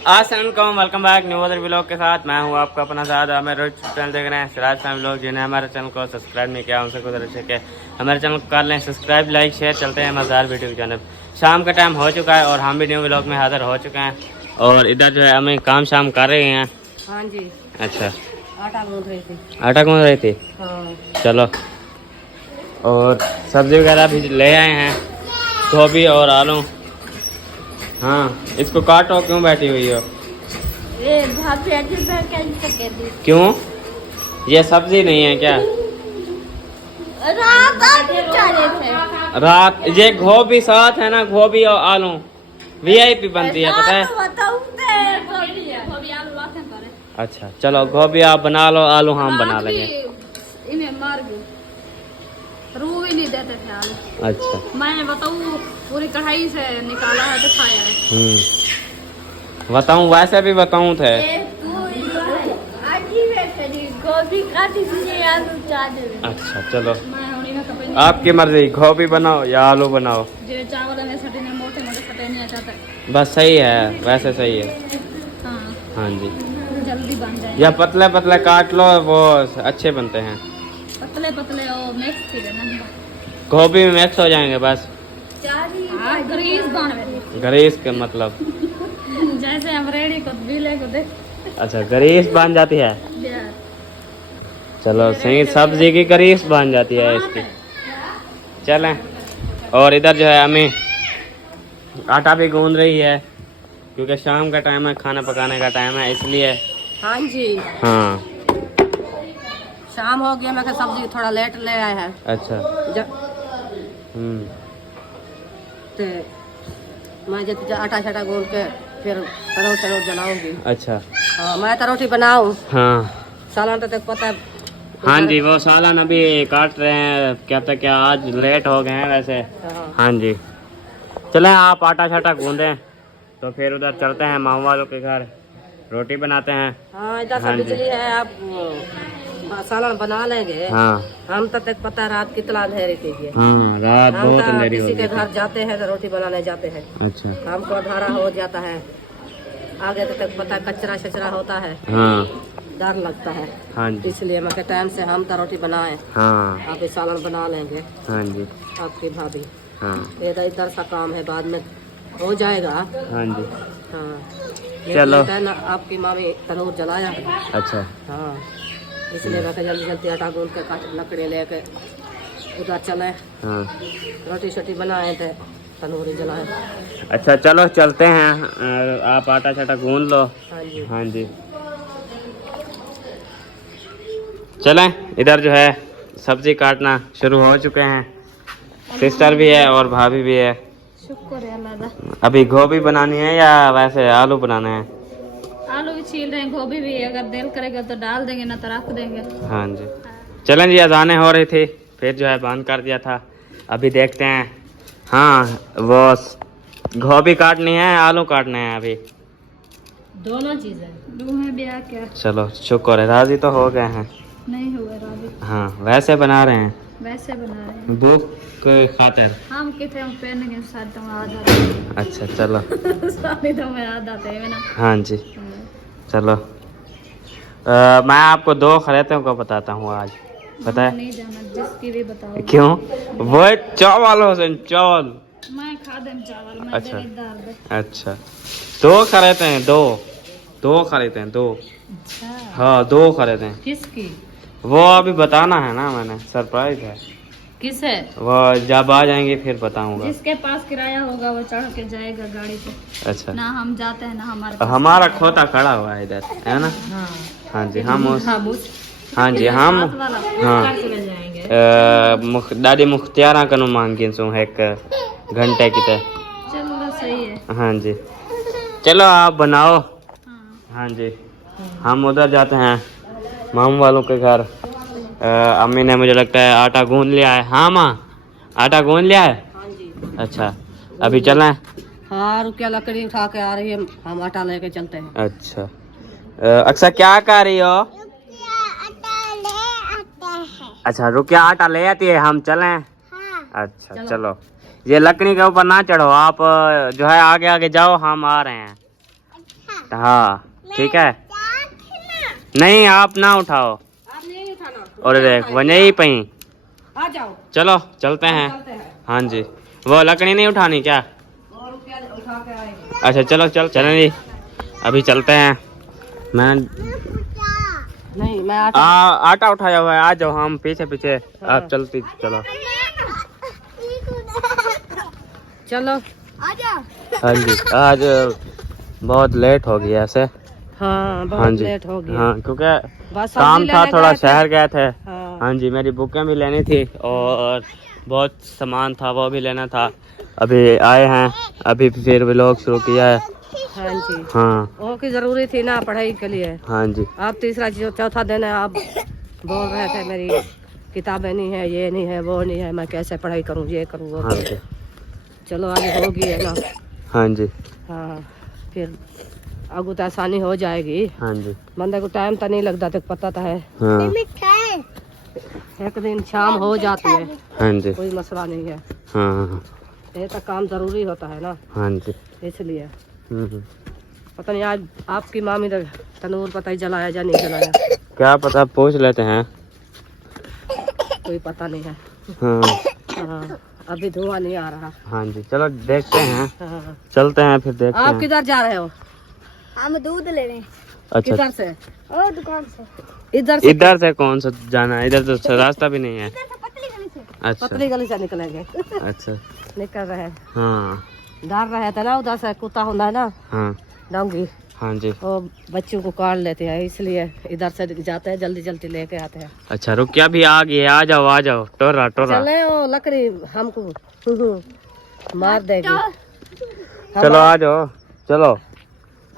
अस्सलाम welcome back new other vlog के साथ। मैं हूं आपका अपना साथ। हमें रोज चैनल देख रहे हैं सिराज फैमिली व्लॉग। जिन्हें हमारे चैनल को सब्सक्राइब नहीं किया उनसे गुजारिश है कि हमारे चैनल को कर लें सब्सक्राइब, लाइक, शेयर। चलते हैं मज़ेदार वीडियो की जानब। शाम का टाइम हो चुका है और हम भी न्यू व्लॉग में हाजिर हो चुके हैं। और इधर जो है हमें काम शाम कर रहे हैं। हाँ जी। अच्छा, आटा गूंथ रही थी। आटा गूंथ रही थी। हाँ। चलो, और सब्जी वगैरह भी ले आए हैं, गोभी और आलू। हाँ, इसको काटो, क्यों बैठी हुई हो? क्यों, ये सब्जी नहीं है क्या? रात ये गोभी साथ है ना, गोभी और आलू वीआईपी बनती है, पता है? अच्छा चलो, गोभी आप बना लो, आलू हम बना लेंगे। रू भी नहीं देते थे आलू। अच्छा, मैंने बताऊँ पूरी कढ़ाई से निकाला है तो खाया है। बताऊँ, वैसे भी बताऊँ थे। अच्छा चलो, आपकी मर्जी, गोभी बनाओ या आलू बनाओ। जो चावल में सटे ने मोटे मोटे सटे नहीं चाहते। बस सही है, वैसे सही है। हाँ, हाँ जी, जल्दी बन जाए। या पतले पतले काट लो, वो अच्छे बनते हैं। पतले पतले और मिक्स की देना, गोभी में मिक्स हो जाएंगे बस। हाँ, ग्रीस बन ग्रीस के मतलब? जैसे हम रेडी को बीले को देख। अच्छा, ग्रीस बन जाती है। चलो सही, सब्जी की ग्रीस बन जाती है इसकी। चलें, और इधर जो है हमें आटा भी गूंद रही है क्योंकि शाम का टाइम है, खाना पकाने का टाइम है, इसलिए। हाँ जी। हाँ, शाम हो गया, मैं कहा सब्जी थोड़ा लेट ले आए हैं। अच्छा। तो मैं जब आटा छाटा गूंद के फिर तरोट बनाऊंगी। अच्छा। हाँ, मैं तो रोटी बनाऊँ। हाँ सालन तो तक पता है। हाँ जी, वो सालन अभी काट रहे हैं। क्या था, क्या आज लेट हो गए हैं वैसे। हाँ जी, चलें आप आटा छाटा गूंदें तो फिर उधर चलते हैं मामा वालों के घर, रोटी बनाते हैं। हाँ, इधर हाँ सब जी। बिजली है, आप सालन बना लेंगे। हाँ, हम तो तक पता रात कितना अंधेरी थी। हाँ रात हम बहुत तो अंधेरी हो किसी गई के घर जाते हैं तो रोटी बनाने जाते हैं। अच्छा। काम को अंधारा हो जाता है, आगे तक पता कचरा शचरा होता है। हाँ डर लगता है। हाँ जी। इसलिए मैं टाइम से हम तो रोटी बनाए। हाँ आप सालन बना लेंगे। हाँ जी। आपकी भाभी। हाँ ये तो इधर सा काम है, बाद में हो जाएगा। हाँ जी। हाँ, चलो। है ना, आपकी मामी तनूर जलाया। अच्छा। हाँ, इसलिए मैं जल्दी जल्दी आटा गूंद के काट लकड़ी लेके उधर चले। हाँ, रोटी शोटी बनाए थे, तनूरी जलाए। अच्छा चलो चलते हैं, आप आटा छाटा गूंद लो। हाँ जी। हाँ जी, चलें। इधर जो है सब्जी काटना शुरू हो चुके हैं, सिस्टर भी है और भाभी भी है। शुक्र है अल्लाह। अभी गोभी बनानी है या वैसे आलू बनाने हैं? आलू भी छील रहे हैं, गोभी भी अगर दिल करेगा तो डाल देंगे, ना तो रख देंगे। हाँ जी, चलें जी। अजानें हो रही थी, फिर जो है बंद कर दिया था। अभी देखते हैं। हाँ, वो गोभी काटनी है, आलू काटने हैं अभी। दोनों चीजें। दूहे ब्याह क्या? चलो शुक्र है, राजी तो हो गए हैं। नहीं हुए राजी। हाँ, वैसे बना रहे हैं, वैसे बना रहे हैं। भूख के खातिर। हम कितने पहन के साथ तो आ जाते। अच्छा चलो। साथ तो मैं आ जाते हैं ना। हाँ जी, चलो। मैं आपको दो खरीदों को बताता हूँ आज, पता है? नहीं जाना, जिसकी भी बताओ। क्यों? वो चावल हो सन, चावल। मैं खा दे चावल, मैं अच्छा। दाल दे। अच्छा, दो खरीदते हैं, दो खरीदते हैं, दो। अच्छा। हाँ, दो खरीदे हैं। किसकी? वो अभी बताना है ना, मैंने सरप्राइज है। किस है? वो जब आ जाएंगे फिर बताऊंगा। जिसके पास किराया होगा वो चढ़ के जाएगा गाड़ी पे। अच्छा, ना हम जाते हैं ना हमारे पास हमारा खोता खड़ा हुआ है इधर, है ना? हाँ, हाँ जी, हम उस, हाँ जी, पास हम वाला हाँ चले जाएंगे। दादी मुख्तियारा कनु मांगी सू एक घंटे की तरह। चलो सही है। हाँ जी, चलो आप बनाओ। हाँ। हाँ जी, हम उधर जाते हैं मामू वालों के घर। अम्मी ने मुझे लगता है आटा गूंद लिया है। हाँ माँ, आटा गूंद लिया है। हाँ जी। अच्छा, अभी चलें? हाँ, रुकिया लकड़ी उठा के आ रही है, हम आटा लेके चलते हैं। अच्छा, अक्सर क्या कर रही हो? अच्छा, रुकिया आटा ले आती है, हम चलें? हाँ। अच्छा चलो, ये लकड़ी के ऊपर ना चढ़ो आप, जो है आगे आगे जाओ, हम आ रहे हैं। हाँ ठीक है। नहीं आप ना उठाओ। आप नहीं उठाना। और देख वो नहीं पई। आ जाओ। चलो चलते हैं। चलते हैं। हाँ जी वो लकड़ी नहीं उठानी क्या? और रुपया उठा के आएंगे। अच्छा चलो चलें जी अभी चलते हैं। मैं नहीं मैं आटा उठाया हुआ है। आ जाओ हम पीछे पीछे आप चलती चलो। चलो हाँ जी आज बहुत लेट हो गया ऐसे। हाँ बहुत हाँ जी लेट हो गया। हाँ क्योंकि बस काम सब्जी था लेने थोड़ा गए थे। शहर गए थे। हाँ। हाँ जी मेरी बुकें भी लेनी थी और बहुत सामान था वो भी लेना था। अभी आए हैं अभी फिर व्लॉग शुरू किया है। हाँ जी हाँ वो की जरूरी थी ना पढ़ाई के लिए। हाँ जी आप तीसरा चौथा दिन है आप बोल रहे थे मेरी किताबें नहीं है ये नहीं है वो नहीं है मैं कैसे पढ़ाई करूँ ये करूँ वो हाँ करूँ। जी चलो आज होगी है ना। हाँ जी हाँ फिर आगू तो आसानी हो जाएगी। हाँ जी बंदे को टाइम तो नहीं लगता तो पता तो है। हाँ एक दिन शाम हो जाती है हाँ जी कोई मसला नहीं है। हाँ ये तो काम जरूरी होता है ना हाँ जी इसलिए। हम्म। पता नहीं आज आपकी मामी ने तनूर पता ही जलाया या नहीं जलाया क्या पता पूछ लेते हैं। कोई पता नहीं है। हाँ हाँ अभी धुआं नहीं आ रहा। हाँ जी चलो देखते हैं हाँ। चलते हैं फिर देखते आप हैं। किधर जा रहे हो? हम दूध ले रहे हैं। अच्छा किधर से? ओ दुकान से। इधर से। इधर से कौन सा जाना है? इधर तो रास्ता भी नहीं है। पतली गली से। अच्छा पतली गली से निकलेंगे। अच्छा निकल रहे हैं। हाँ डर रहे थे ना उधर से कुत्ता होता है ना हाँ डोंगी हाँ जी वो बच्चों को काट लेते हैं इसलिए इधर से जाते हैं जल्दी जल्दी लेके आते हैं। अच्छा रुकिया भी आ गई है। आ जाओ टोरा टोरा। चले वो लकड़ी हमको मार देगी। चलो आ जाओ चलो।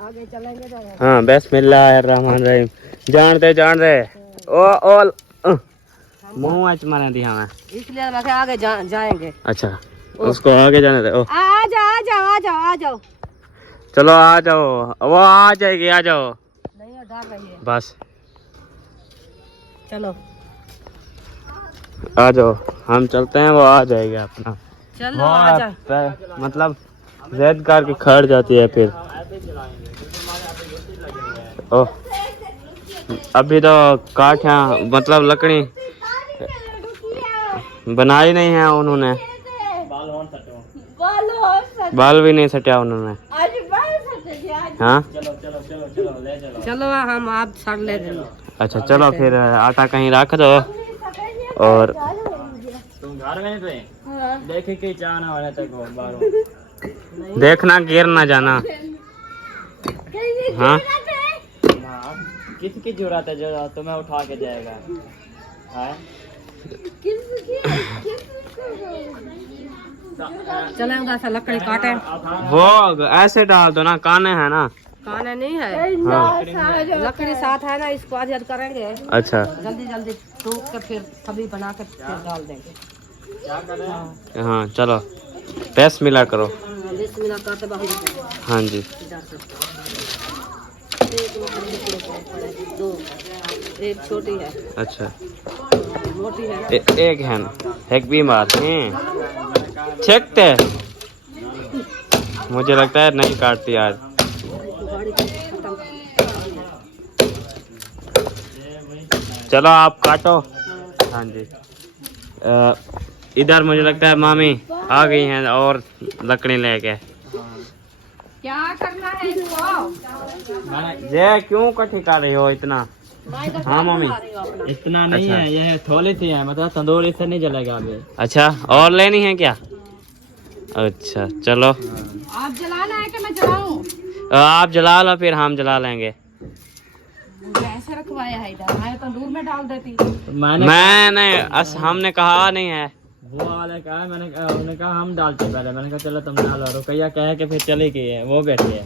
आगे चलेंगे तो हाँ बिस्मिल्लाहिर्रहमानिर्रहीम। जान दे ओ मुँह आज मारा दी हमें। इसलिए मैं कहा आगे जाएंगे। अच्छा उसको आगे जाने दे। ओ आ जाओ। चलो आ जाओ वो आ जाएगी। आ जाओ नहीं डर रही है। बस चलो आ जाओ हम चलते हैं। वो आ जाएगी अपना। चलो आ जा। मतलब रेड कार की खड़ जाती है फिर। ओ अभी तो काठिया मतलब लकड़ी बनाई नहीं है उन्होंने। बाल भी नहीं सटिया उन्होंने। हाँ चलो हम आप सड़ ले देंगे। अच्छा चलो फिर आटा कहीं रख दो और तुम घर में थे देखे कि जाना वाला तक देखना गिर ना जाना। हाँ किसकी जरूरत है जो तुम्हें उठा के जाएगा? हाँ? चले उधर से लकड़ी काटे। वो ऐसे डाल दो ना काने है ना। काने नहीं है हाँ लकड़ी साथ है ना इसको आजाद करेंगे अच्छा जल्दी जल्दी टूक के फिर सभी बना के फिर डाल देंगे। हाँ चलो पेस्ट मिला करो। 20 मिनट करते बहुत। हाँ जी दो एक छोटी है अच्छा मोटी है ना। एक है एक बीमार छेकते मुझे लगता है नहीं काटती आज। चलो आप काटो। हाँ जी इधर मुझे लगता है मामी आ गई हैं और लकड़ी लेके। क्या करना है इसको? ये क्यों कठी कर रही हो इतना? हाँ मम्मी इतना नहीं अच्छा। है, यह थोड़ी सी है, मतलब तंदूर इससे नहीं जलेगा अभी। अच्छा और लेनी है क्या? अच्छा चलो आप जलाना है कि मैं जलाऊं? आप जला लो फिर हम जला लेंगे। ऐसे रखवाया है इधर, मैं तंदूर में डाल देती। मैंने हमने कहा नहीं है। वो वाले कहा उन्होंने कहा हम डालते पहले, मैंने कहा चलो तुम डालो। रुकैया कह के फिर चली गई है, वो बैठी है।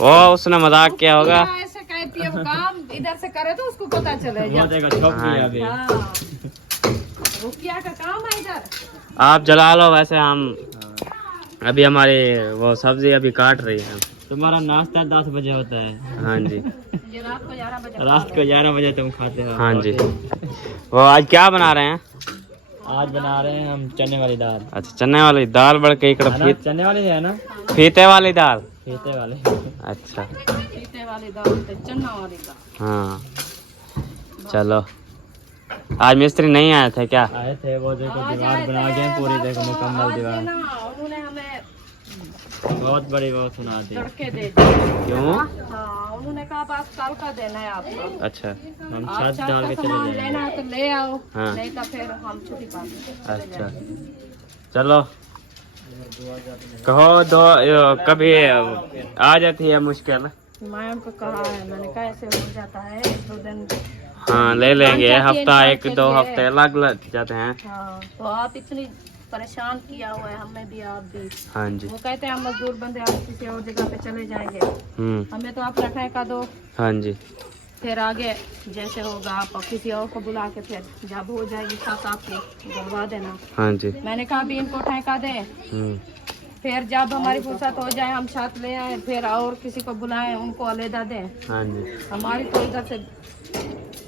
वो उसने मजाक किया होगा। ऐसे कहती है वो काम इधर से करे तो उसको पता चलेगा। वो देखो छुप गई अभी। हाँ। रुकिया का काम है इधर। आप जला लो। वैसे हम अभी हमारी वो सब्जी अभी काट रही है। तुम्हारा नाश्ता 10 बजे होता है। हाँ जी ये रात को 11 बजे। रात को 11 बजे तुम खाते हो। हाँ जी वो आज क्या बना रहे हैं? आज बना रहे हैं हम चने वाली दाल। अच्छा चने वाली दाल बढ़ के है ना? चने वाली है ना? फीते वाली दाल। फीते वाले। अच्छा पीते वाली दाल तो चन्ना वाली दाल। हाँ चलो, आज मिस्त्री नहीं आए थे क्या? आए थे वो, देखो दीवार बना के पूरी, देखो मुकम्मल दीवार। ना उन्होंने हमें बहुत बड़ी वो सुना दी। लड़के दे दिए। क्यों? हाँ उन्होंने कहा बस कल का देना है आपको। अच्छा हम आज छत डाल के चले सामान जाएंगे। लेना है तो ले आओ, हाँ। नहीं तो फिर हम छुट्टी पा। अच्छा चलो, कहो दो कभी आ जाती है मुश्किल। मैं उनको कहा है, मैंने कहा ऐसे हो जाता है 1-2 दिन। हाँ ले लेंगे, हफ्ता इंसान 1-2 के हफ्ते लिए। लग जाते हैं। हाँ तो आप इतनी परेशान किया हुआ है हमें भी, आप भी। हाँ जी। वो कहते हैं हम मजदूर बंदे, आप किसी और जगह पे चले जाएंगे, हमें तो आप रखने का दो। हाँ जी। फिर आगे जैसे होगा आप किसी और को बुला के फिर जब हो जाएगी छत आपकी गलवा देना। हाँ जी। मैंने कहा अभी इनको ठेका दें, फिर जब हमारी फुर्सत हो जाए हम छत ले आए, फिर और किसी को बुलाएं, उनको अलहदा दें। हाँ जी। हमारी तो इधर से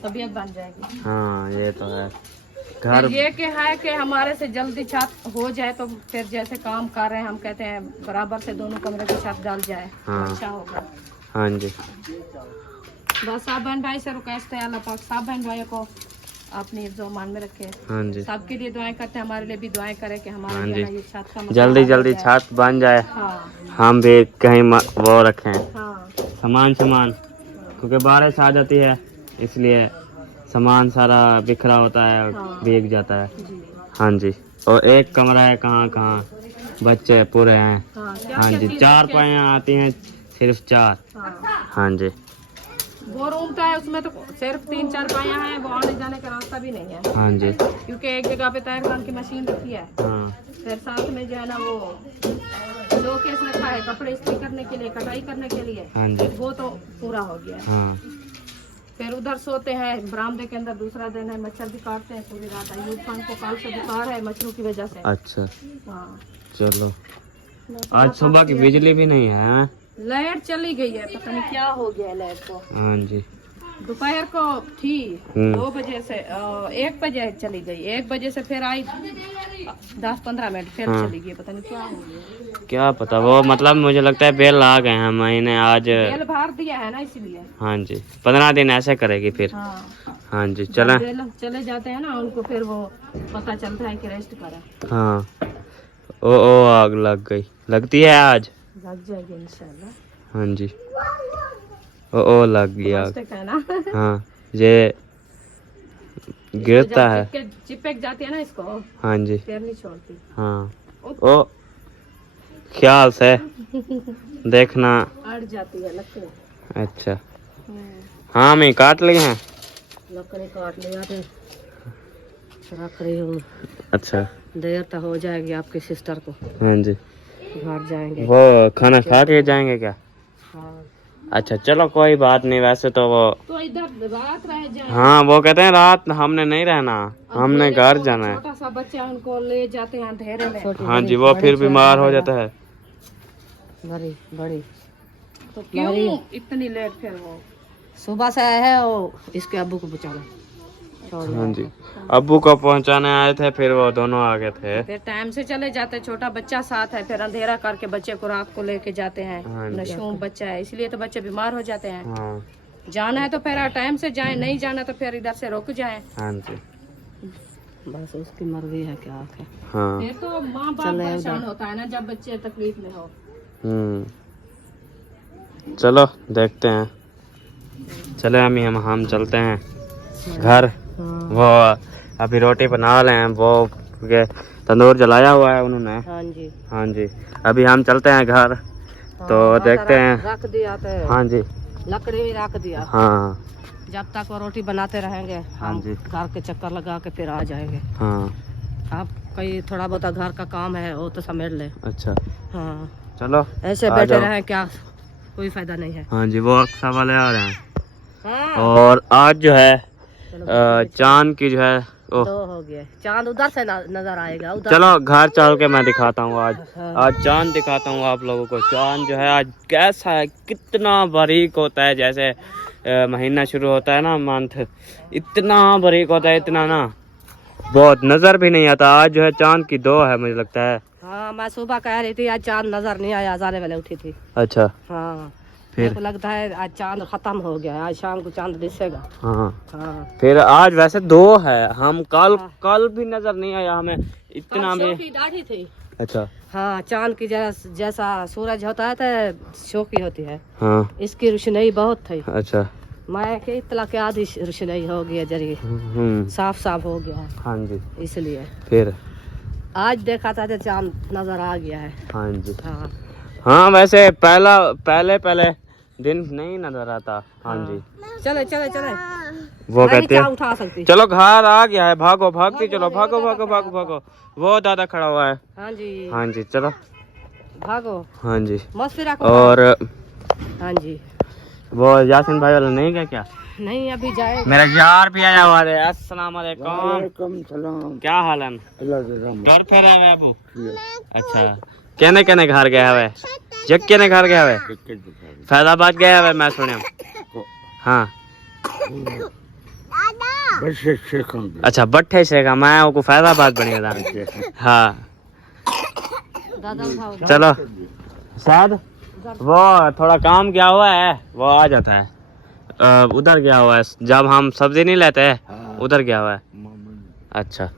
तबीयत बन जाएगी। हाँ ये तो है। फिर घर ये कि है कि हमारे से जल्दी छत हो जाए तो फिर जैसे काम कर रहे हैं हम कहते हैं बराबर से दोनों कमरे की छत डाल जाए, हाँ। अच्छा होगा। हाँ जी। बस सब बहन भाई से रिक्वेस्ट है, अल्लाह पाक सब बहन भाइयों को अपनी हिफ्ज़ मान में रखे। हाँ जी। सबके लिए दुआएं करते हैं, हमारे लिए भी दुआएं करें कि हमारे हाँ जो जी। है ये छत का मसला जल्दी हल हो जल्दी जाए। छत बन जाए, हाँ हम भी कहीं वो रखें हाँ सामान क्योंकि बारिश आ जाती है, इसलिए सामान सारा बिखरा होता है, हाँ। भीग जाता है। जी। हाँ जी। और एक कमरा है, कहाँ कहाँ बच्चे पूरे हैं। हाँ क्या हाँ क्या जी, चीज़ 4 रखे? पाइयाँ आती हैं, सिर्फ 4। हाँ। हाँ जी। वो रूम तो है, उसमें तो सिर्फ 3-4 पाया हैं, वो आने जाने का रास्ता भी नहीं है, हाँ जी। क्योंकि एक जगह पे तैर खान की मशीन रखी है। हाँ फिर साथ में जो है ना वो 2 केस रखा है कपड़े इस्त्री करने के लिए, कटाई करने के लिए, हाँ जी। वो तो पूरा हो गया है। हाँ फिर उधर सोते हैं बरामदे के अंदर, दूसरा दिन है मच्छर भी काटते हैं पूरी रात। अयूब खान को कल से बुखार है मच्छरों की वजह से। अच्छा हाँ चलो, आज सुबह की बिजली भी नहीं है। हाँ? लाइट चली गई है, पता नहीं क्या हो गया है लाइट को। हाँ जी। दोपहर को थी 2 बजे से 1 बजे चली गई, 1 बजे से फिर आई 10-15 मिनट फिर हाँ। चली गई, पता नहीं क्या हो गया। क्या पता, वो मतलब मुझे लगता है बेल आ गए हैं महीने आज। तेल भर दिया है ना इसलिए। हाँ जी, 15 दिन ऐसे करेगी फिर। हाँ हाँ जी चलें। जब चले जाते हैं ना उनको, फिर वो पता चलता है कि रेस्ट करें। हाँ ओ आग लग गई, लगती है आज। लग जाएगी इंशाल्लाह। हाँ जी। ओ लग गई आग। प्लास्टिक है ना। हाँ ये गिरता है। चिपक जाती है ना इसको, हाँ जी। फिर नहीं छोड़ती। हाँ ओ ख्याल से देखना। अड़ जाती है लकड़ी। अच्छा हाँ, मैं काट ली हैं। लकड़ी काट लिया थे, रख रही हूँ। अच्छा देर तो हो जाएगी आपकी सिस्टर को, हाँ जी। घर जाएंगे। वो खाना खा के जाएंगे क्या? हाँ अच्छा चलो कोई बात नहीं, वैसे तो वो तो इधर रात रह जाए। हाँ वो कहते हैं रात हमने नहीं रहना, हमने घर जाना है। छोटा सा बच्चा उनको ले जाते हैं अंधेरे में। हाँ जी, वो फिर बीमार हो जाता है। बड़ी बड़ी तो क्यों इतनी लेट? फिर वो सुबह से आए हैं, वो इसके अब्बू को बचाना। हाँ जी, अब्बू को पहुंचाने आए थे, फिर वो दोनों आ गए थे। फिर टाइम से चले जाते, छोटा बच्चा साथ है, फिर अंधेरा करके बच्चे को रात को लेके जाते हैं। हाँ जी। नशूम बच्चा है, इसलिए तो बच्चे बीमार हो जाते हैं। हाँ जाना है तो फिर टाइम से जाए, नहीं जाना तो फिर इधर से रुक जाए। हाँ जी। बस उसकी मर्जी है, क्या है। हाँ फिर तो माँ बाप परेशान होता है ना जब बच्चे तकलीफ में हो। चलो देखते हैं, चले हम चलते हैं घर। वो अभी रोटी बना रहे हैं, वो के तंदूर जलाया हुआ है उन्होंने। हाँ जी। हाँ जी, अभी हम चलते हैं घर, तो देखते हैं। रख दिया तो हाँ जी। लकड़ी भी रख दिया। हाँ जब तक वो रोटी बनाते रहेंगे हाँ हम जी। घर के चक्कर लगा के फिर आ जाएंगे। हाँ आप कहीं थोड़ा बहुत घर का काम है वो तो समेट ले। अच्छा हाँ चलो ऐसे आ बैठे जाओ। रहे क्या, कोई फायदा नहीं है। हाँ जी, वो अक्सा वाले आ रहे हैं। हाँ। और आज जो है चांद की जो है 2 हो गए, चांद उधर से नजर आएगा उधर। चलो घर चल के मैं दिखाता हूँ आज। हाँ। आज चांद दिखाता हूँ आप लोगों को। चांद जो है आज कैसा है, कितना बारीक होता है, जैसे महीना शुरू होता है ना, मंथ, इतना बारीक होता है, इतना ना बहुत नजर भी नहीं आता। आज जो है चांद की 2 है मुझे लगता है। हाँ मैं सुबह कह रही थी आज चांद नजर नहीं आया, जाने वाले उठी थी। अच्छा हाँ फिर मेरे को लगता है आज चांद खत्म हो गया है, आज शाम को चांद दिखेगा। हाँ हाँ फिर आज वैसे 2 है, हम कल हाँ। कल भी नजर नहीं आया हमें इतना भी। की दाढ़ी थी। अच्छा हाँ चांद की जैसा सूरज होता है तो शोकी होती है, हाँ इसकी रोशनी बहुत थी। अच्छा मैं के इतला के आधी रोशनी हो गई है, जरिए साफ साफ हो गया है, हाँ जी। इसलिए फिर आज देखा था तो चांद नजर आ गया है। हाँ जी। हाँ हाँ वैसे पहले दिन नहीं नजर आता। हाँ जी चले चले चले, वो मैं नहीं कहते क्या हैं उठा सकती। चलो घर आ गया है, भागो भागती चलो, भागो भागो भागो भागो। वो दादा खड़ा हुआ है। हाँ जी हाँ जी चलो। भागो हाँ जी मस्त फिर और हाँ जी वो यासिन भाई वाला नहीं क्या क्या नहीं अभी जाए। मेरा यार भी आया हुआ है। अस्सलाम वालेकुम। क्या हाल है? घर पे रहे हुए अबू? अच्छा कहने घर गया हुआ है? जक्के ने घर गया हुआ है? फैजाबाद गया हुआ है मैं सुने। हाँ अच्छा बट्ठे से का मैं को फैजाबाद बनेगा था। हाँ दादा उठाओ। चलो शायद वो थोड़ा काम क्या हुआ है, वो आ जाता है। उधर गया हुआ है जब हम सब्जी नहीं लेते हैं, उधर गया हुआ है। अच्छा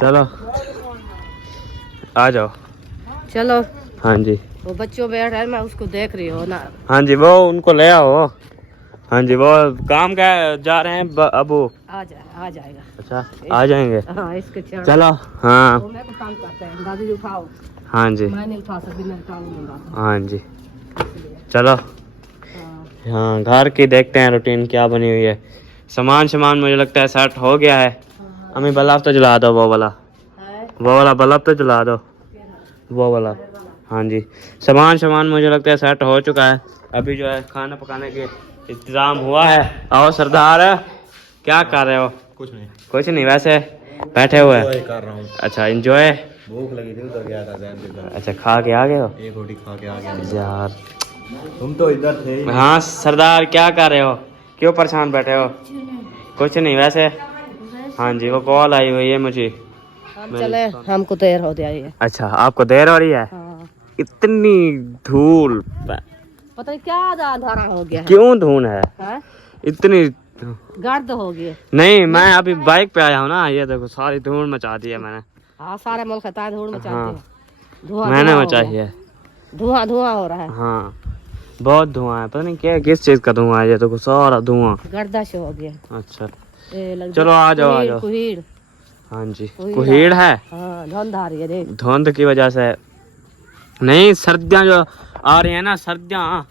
चलो आ जाओ। चलो हाँ जी वो बच्चों बैठ है, मैं उसको देख रही हूँ ना। हाँ जी वो उनको ले आओ। हाँ जी वो काम का जा रहे हैं अबू। आ जाएगा। अच्छा आ जाएंगे। हाँ इसके चढ़ चलो हाँ वो मेरे को तंग करते हैं, दादी जी उठाओ। हाँ जी मैं नहीं उठा सकती, मेरे काम नहीं होगा। हाँ जी चलो। हाँ हाँ घर की देखते हैं रूटीन क्या बनी हुई है। सामान मुझे लगता है सेट हो गया है। अम्मी बल्ब तो जला दो, वो वाला बल्ब तो जला दो, वो वाला। हाँ जी सामान मुझे लगता है सेट हो चुका है। अभी जो है खाना पकाने के इंतजाम हुआ है। आओ सरदार क्या कर रहे हो? कुछ नहीं वैसे बैठे हुए कर रहा हूँ। अच्छा एंजॉय। भूख लगी थी उधर गया था। अच्छा खा के आ गए हो? एक रोटी खा के आ गया यार। तुम तो इधर थे। हाँ सरदार क्या कर रहे हो, क्यों परेशान बैठे हो? कुछ नहीं वैसे। हाँ जी वो कॉल आई हुई है मुझे। हम चले, हमको देर हो जाएगी। अच्छा आपको देर हो रही है? हाँ इतनी धूल, पता नहीं क्या अंधारा हो गया है। क्यों धूल है हाँ? इतनी? गर्द हो गई। नहीं मैं अभी बाइक पे आया हूँ ना, ये देखो सारी धूल मचा दी है मैंने। हाँ सारे मुल्क है धूल मचा हाँ। दी। धुआं मैंने हो मचाई गया। है। धुआं हो रहा है। हाँ बहुत धुआं है, पता नहीं क्या किस चीज का धुआं है, ये देखो सारा धुआं। गर्दाश हो गया। अच्छा ये लग चलो आ जाओ आ जाओ। कुहीड़। हाँ जी कुहीड़ कुहीड़ है। हाँ धुंध आ रही है देख। धुंध की वजह से नहीं, सर्दियाँ जो आ रही है ना सर्दियाँ,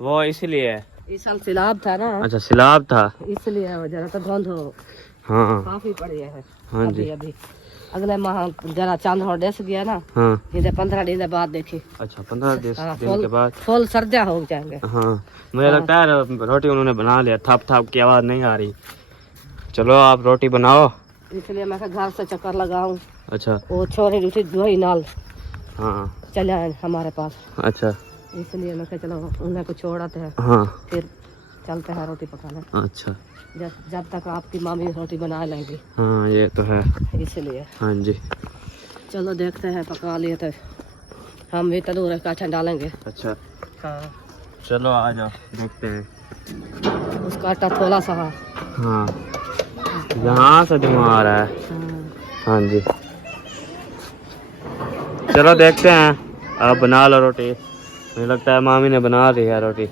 वो इसलिए। इस साल सैलाब था ना, अच्छा सैलाब था इसलिए जरा तो धुंध हो हाँ। काफी पड़ी है। हाँ जी अभी अगले माह जरा चांद हो डेस गया ना, हाँ। ये 15 दिन बाद देखी। अच्छा 15 हाँ, दिन के बाद फुल सर्दियाँ हो जाएंगे। हाँ मुझे लगता है रोटी उन्होंने बना लिया, थप की आवाज़ नहीं आ रही। चलो आप रोटी बनाओ। इसलिए मैं घर से चक्कर लगाऊं। अच्छा वो छोरी उठी वही नाल हाँ चले आए हमारे पास, अच्छा इसलिए मैं कहा चलो उन्हें को छोड़ते हैं, हाँ फिर चलते हैं रोटी पकाने। अच्छा जब तक आपकी मामी रोटी बना लेंगी, हाँ ये तो है। इसलिए हाँ जी चलो देखते हैं, पका लिए तो हम भी तंदूर का आटा डालेंगे। अच्छा हाँ चलो आ जाओ देखते हैं। उसका आटा थोड़ा सा। हाँ यहाँ से धुआं आ रहा है। हाँ। हाँ जी चलो देखते हैं, आप बना लो रोटी। मुझे लगता है मामी ने बना ली है रोटी।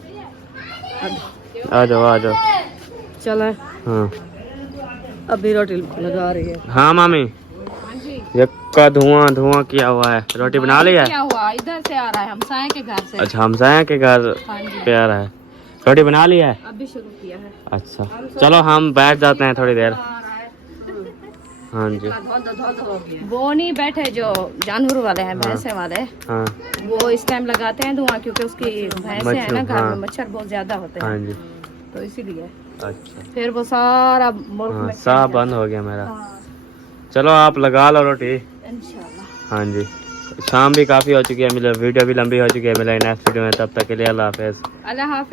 आ जाओ चले हाँ अभी रोटी लगा रही है। हाँ मामी ये का धुआं किया हुआ है, रोटी बना ली है? क्या हुआ, इधर से आ रहा है हमसाये के घर से। अच्छा हमसाया के घर हाँ जी पे आ रहा है, रोटी बना ली है? अभी शुरू किया है। अच्छा चलो हम बैठ जाते हैं थोड़ी देर। हाँ जी वो नहीं बैठे जो जानवर वाले हैं, भैंसे वाले, हाँ वो इस टाइम लगाते हैं धुआं क्योंकि उसकी भैंसे है ना घर हाँ। में, मच्छर बहुत ज्यादा होते हाँ हैं, जी तो इसीलिए अच्छा फिर वो सारा मुल्क हाँ में साफ बंद हो गया मेरा। हाँ, चलो आप लगा लो रोटी। इंशाल्लाह। हाँ जी शाम भी काफ़ी हो चुकी है, मिले वीडियो भी लंबी हो चुकी है। मिले नेक्स्ट वीडियो में, तब तक के लिए अल्लाह हाफिज़। अल्लाह हाफिज़।